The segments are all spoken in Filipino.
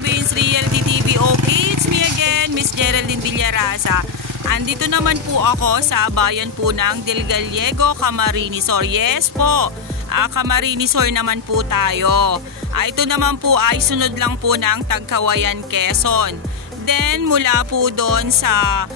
Robins Realty TV. Okay, it's me again, Miss Geraldine Villarasa. Andito naman po ako sa bayan po ng Del Gallego, Camarines Sur. Yes po, Camarines Sur naman po tayo. Ito naman po ay sunod lang po ng Tagkawayan, Quezon. Then mula po doon sa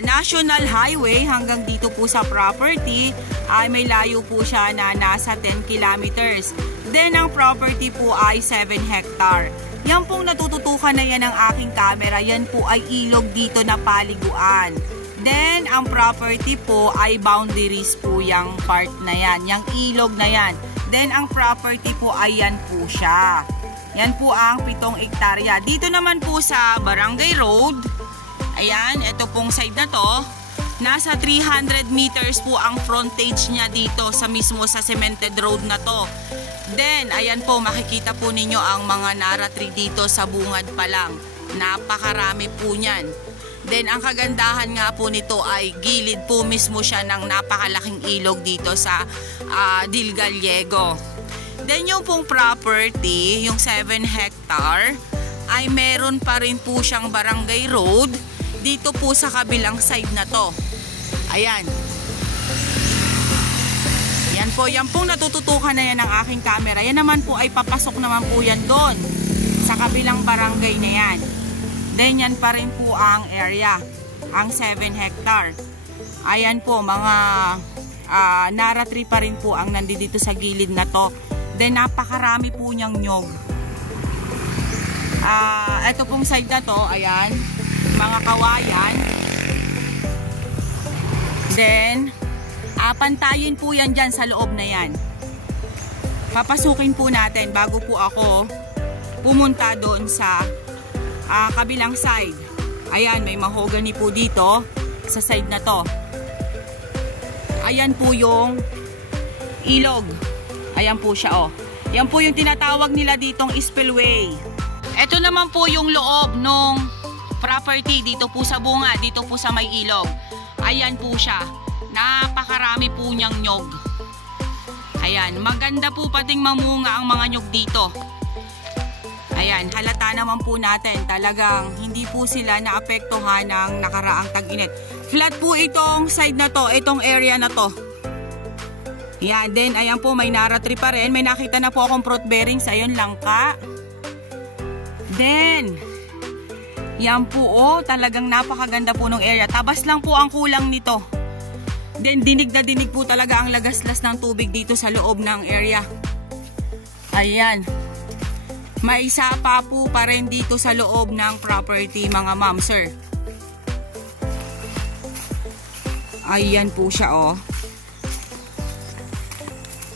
National Highway hanggang dito po sa property ay may layo po siya na nasa 10 kilometers. Then ang property po ay 7 hectare. Yan pong natututukan na yan ng aking camera, yan po ay ilog dito na paliguan. Then ang property po ay boundaries po yung part na yan, yung ilog na yan. Then ang property po ay yan po siya. Yan po ang 7 hektarya. Dito naman po sa Barangay Road, ayan, ito pong side na to, nasa 300 meters po ang frontage niya dito sa mismo sa cemented road na to. Then, ayan po, makikita po ninyo ang mga Nara tree dito sa bungad pa lang. Napakarami po niyan. Then, ang kagandahan nga po nito ay gilid po mismo siya ng napakalaking ilog dito sa Del Gallego. Then, yung pong property, yung 7 hectare, ay meron pa rin po siyang barangay road dito po sa kabilang side na to. Ayan. Yan pong natututukan na yan ng aking camera. Yan naman po ay papasok naman po yan doon sa kabilang barangay na yan. Then yan pa rin po ang area, ang 7 hectare. Ayan po, mga Nara tree pa rin po ang nandito sa gilid na to. Then napakarami po niyang nyog. Ito pong side na to, ayan, mga kawayan. Then pantayin po yan dyan sa loob na yan. Papasukin po natin bago po ako pumunta doon sa kabilang side. Ayan, may mahogany po dito sa side na to. Ayan po yung ilog. Ayan po siya, oh. Yan po yung tinatawag nila ditong spillway. Ito naman po yung loob nung property dito po sa bunga, dito po sa may ilog. Ayan po siya. Napakarami po niyang nyog. Ayan, maganda po pating mamunga ang mga nyog dito. Ayan, halata naman po natin, talagang hindi po sila naapektuhan ng nakaraang tag-init. Flat po itong side na to, itong area na to. Ayan, then ayan po, may Nara tree pa rin. May nakita na po akong fruit bearings, ayun, langka. Then yan po, oh, talagang napakaganda po ng area. Tabas lang po ang kulang nito. Then dinig na dinig po talaga ang lagaslas ng tubig dito sa loob ng area. Ayan. May sapa po pa rin dito sa loob ng property, mga ma'am, sir. Ayan po siya, oh.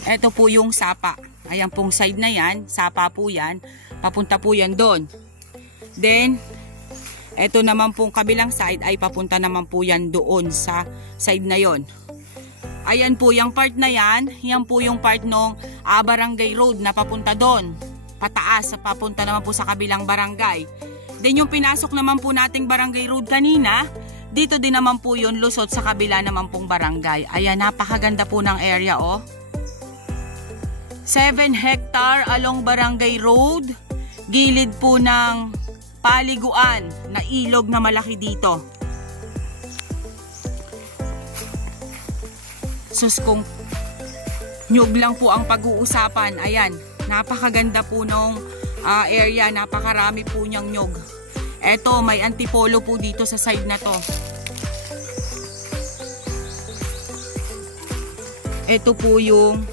Ito po yung sapa. Ayan pong side na yan, sapa po yan. Papunta po yan doon. Then ito naman pong kabilang side ay papunta naman po yan doon sa side na yon. Ayan po yung part na yan. Yan po yung part ng barangay road na papunta doon. Pataas, papunta naman po sa kabilang barangay. Then yung pinasok naman po nating barangay road kanina, dito din naman po yun lusot sa kabila naman pong barangay. Ayan, napakaganda po ng area, oh. 7 hectare along barangay road. Gilid po ng paliguan na ilog na malaki dito. Sus, kung nyug lang po ang pag-uusapan. Ayan, napakaganda po nung area, napakarami po niyang nyug. Eto, may antipolo po dito sa side na to. Ito po yung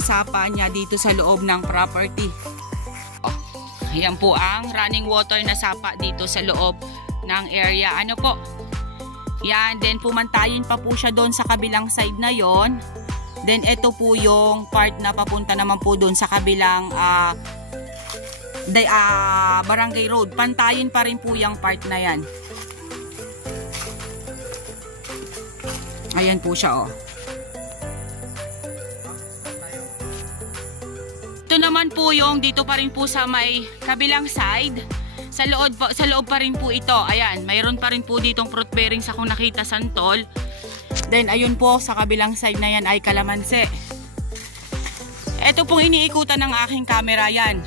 sapa niya dito sa loob ng property. Ayan po ang running water na sapa dito sa loob ng area. Ano po? Yan, then pumantayin pa po siya doon sa kabilang side na yon. Then ito po yung part na papunta naman po doon sa kabilang barangay road. Pantayin pa rin po yung part na yan. Ayan po siya, oh. Ito naman po yung dito pa rin po sa may kabilang side. Sa loob pa rin po ito. Ayan, mayroon pa rin po ditong fruit bearings akong nakita, santol. Then ayun po sa kabilang side na yan ay kalamansi. Ito pong iniikutan ng aking camera, yan.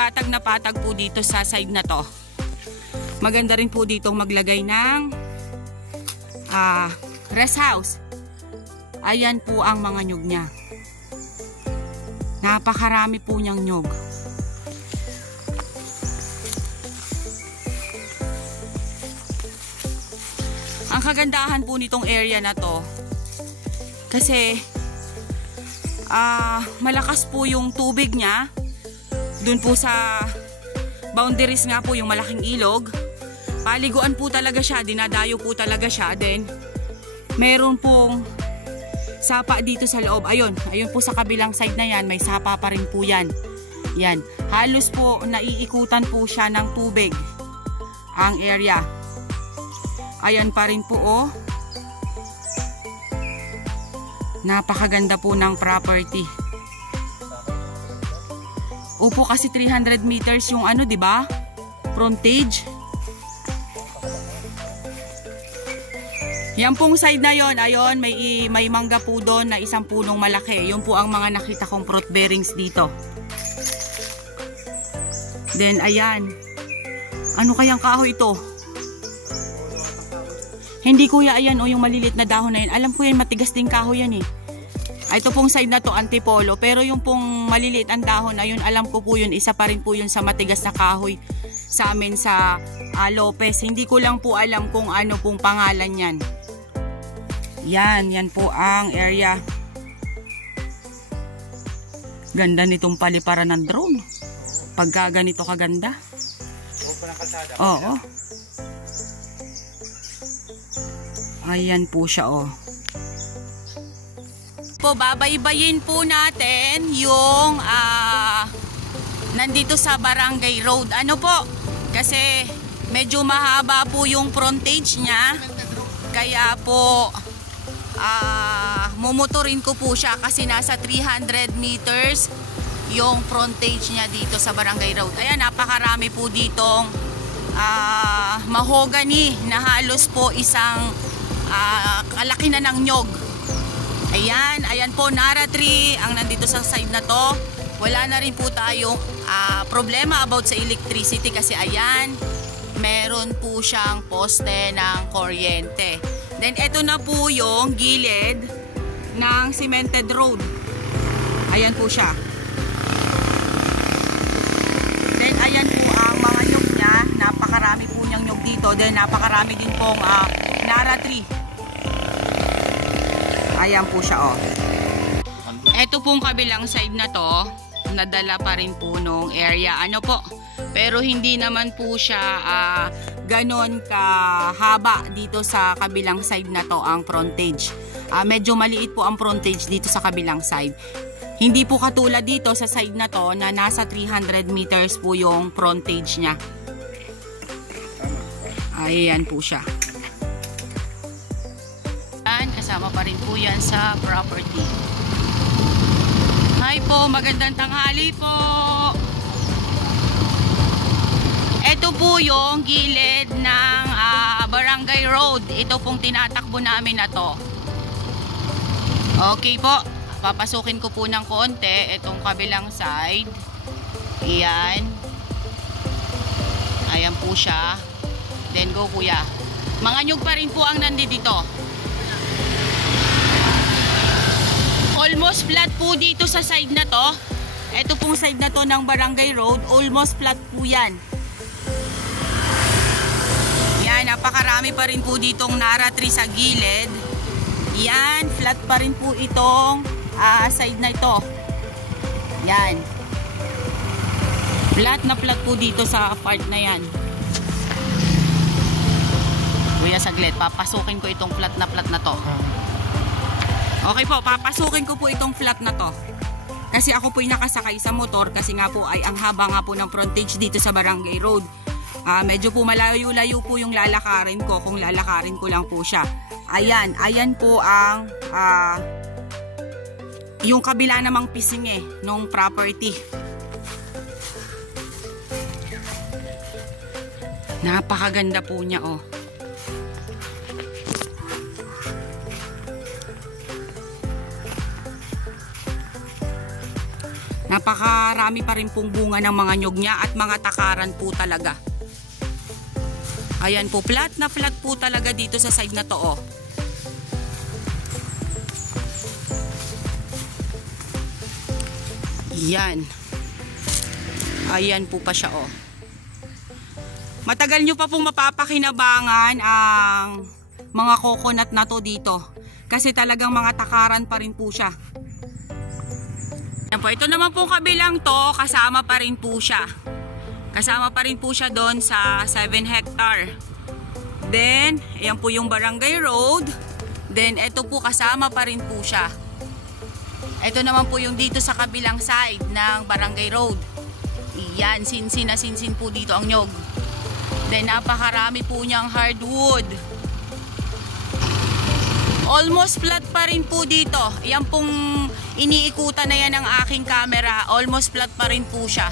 patag na patag po dito sa side na to. Maganda rin po ditong maglagay ng rest house. Ayan po ang mga nyug niya. Napakarami po niyang nyug. Ang kagandahan po nitong area na to, kasi malakas po yung tubig niya. Dun po sa boundaries nga po yung malaking ilog. Paliguan po talaga siya, dinadayo po talaga siya. Then meron pong sapa dito sa loob. Ayun po sa kabilang side na yan, may sapa pa rin po yan. Yan, halos po naiikutan po siya ng tubig ang area. Ayan pa rin po oh. Napakaganda po ng property. Opo, kasi 300 meters yung ano, 'di ba? Frontage. Yan pong side na yon, ayon, may mangga po doon na isang punong malaki. Yun po ang mga nakita kong fruit bearings dito. Then ayan. Ano kayang kahoy ito? Hindi kuya, ayan o yung malilit na dahon na yun. Alam ko yan, matigas din kahoy yan eh. Ito pong side na to, antipolo. Pero yung pong maliliit ang dahon na yun, alam ko po yun, isa pa rin po yun sa matigas na kahoy sa amin sa Lopez. Hindi ko lang po alam kung ano pong pangalan yan. Yan po ang area. Ganda nitong paliparan ng drone. Pagka ganito kaganda. Oo. Ayan po siya oh. Po, babaybayin po natin yung nandito sa Barangay Road. Ano po? Kasi medyo mahaba po yung frontage niya. Kaya po mumotorin ko po siya kasi nasa 300 meters yung frontage niya dito sa Barangay Road. Ayan, napakarami po ditong mahogany na halos po isang kalaki na ng nyog. Ayan po, Nara tree ang nandito sa side na to. Wala na rin po tayong problema about sa electricity kasi ayan, meron po siyang poste ng kuryente. Then eto na po yung gilid ng cemented road. Ayan po siya. Then ayan po ang mga nyug niya. Napakarami po niyang nyug dito. Then napakarami din pong Nara tree. Ayan po siya oh. Eto pong kabilang side na to, nadala pa rin po nung area. Ano po? Pero hindi naman po siya ganon kahaba dito sa kabilang side na to ang frontage. Medyo maliit po ang frontage dito sa kabilang side. Hindi po katulad dito sa side na to na nasa 300 meters po yung frontage niya. Ayan po siya. Kasama pa rin po yan sa property. Hi po, magandang tanghali po. Ito po yung gilid ng Barangay Road. Ito pong tinatakbo namin na to. Okay po, papasukin ko po ng konti itong kabilang side. Ayan. Ayan po siya. Then go kuya. Mga nyug pa rin po ang nandito. Almost flat po dito sa side na to. Ito pong side na to ng Barangay Road, almost flat po yan. Yan, napakarami pa rin po ditong Nara tree sa gilid. Yan, flat pa rin po itong side na ito. Yan. Flat na flat po dito sa part na yan. Kuya, saglit, papasukin ko itong flat na to. Okay po, papasukin ko po itong flat na to. Kasi ako po yung nakasakay sa motor kasi nga po ay ang haba nga po ng frontage dito sa Barangay Road. Medyo po malayo-layo po yung lalakarin ko kung lalakarin ko lang po siya. Ayan po ang yung kabila namang pising nung property. Napakaganda po niya oh. Napakarami pa rin pong bunga ng mga nyog niya at mga takaran po talaga. Ayan po, flat na flat po talaga dito sa side na to, oh. Yan. Ayan po pa siya, oh. Matagal nyo pa pong mapapakinabangan ang mga coconut na to dito. Kasi talagang mga takaran pa rin po siya. Yan po, ito naman po kabilang to, kasama pa rin po siya. Kasama pa rin po siya doon sa 7 hectare. Then, ayan po yung Barangay Road. Then, ito po kasama pa rin po siya. Ito naman po yung dito sa kabilang side ng Barangay Road. Iyan, sinsin na sinsin po dito ang nyog. Then, napakarami po niyang hardwood. Almost flat pa rin po dito. Ayan pong iniikutan na yan ng aking camera. Almost flat pa rin po siya.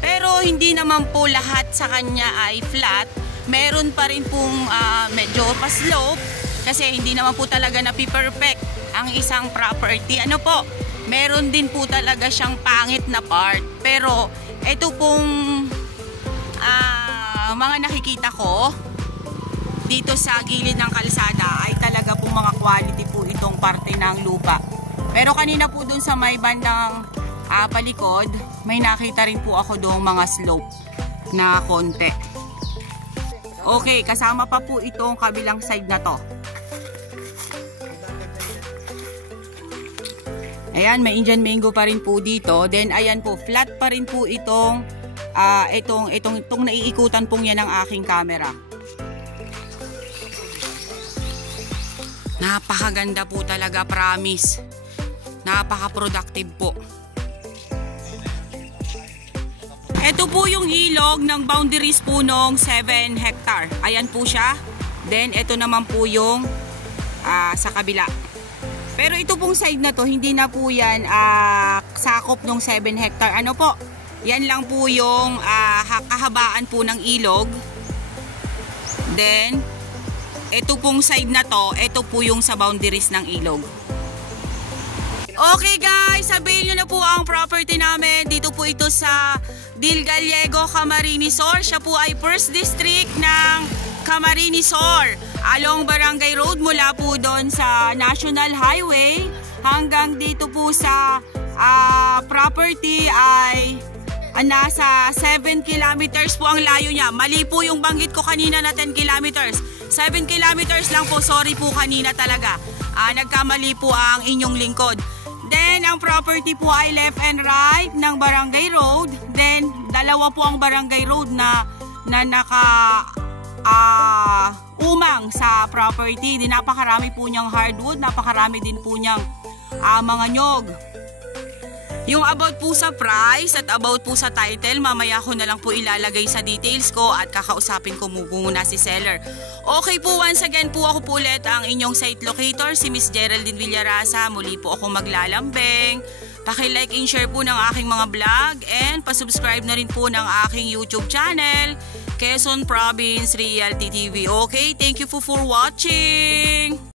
Pero hindi naman po lahat sa kanya ay flat. Meron pa rin pong medyo pa-slope. Kasi hindi naman po talaga napiperfect ang isang property. Ano po? Meron din po talaga siyang pangit na part. Pero ito pong mga nakikita ko dito sa gilid ng kalsada ay talaga pong mga quality po itong parte ng lupa. Pero kanina po dun sa may bandang palikod, may nakita rin po ako doong mga slope na konti. Okay, kasama pa po itong kabilang side na to. Ayan, may Indian mango pa rin po dito. Then ayan po, flat pa rin po itong itong naiikutan pong yan ng aking camera. Napakaganda po talaga, promise. Napaka-productive po. Ito po yung ilog ng boundaries po nung 7 hectare. Ayan po siya. Then ito naman po yung sa kabila. Pero ito pong side na to, hindi na po yan sakop nung 7 hectare. Ano po? Yan lang po yung kahabaan po ng ilog. Then, ito pong side na to, ito po yung sa boundaries ng ilog. Okay guys, sabihin nyo na po ang property namin. Dito po ito sa Del Gallego, Camarines Sur. Siya po ay first district ng Camarines Sur. Along Barangay Road mula po doon sa National Highway hanggang dito po sa property ay nasa 7 kilometers po ang layo niya. Mali po yung banggit ko kanina na 10 kilometers. 7 kilometers lang po. Sorry po kanina talaga. Nagkamali po ang inyong lingkod. Then, ang property po ay left and right ng Barangay Road. Then, dalawa po ang Barangay Road na umang sa property. Din napakarami po niyang hardwood. Napakarami din po niyang mga nyog. Yung about po sa price at about po sa title, mamaya ko na lang po ilalagay sa details ko at kakausapin ko muna si seller. Okay po, once again po ako po ulit ang inyong site locator, si Miss Geraldine Villarasa. Muli po ako maglalambing. Paki-like and share po ng aking mga vlog and pasubscribe na rin po ng aking YouTube channel, Quezon Province Realty TV. Okay, thank you for watching!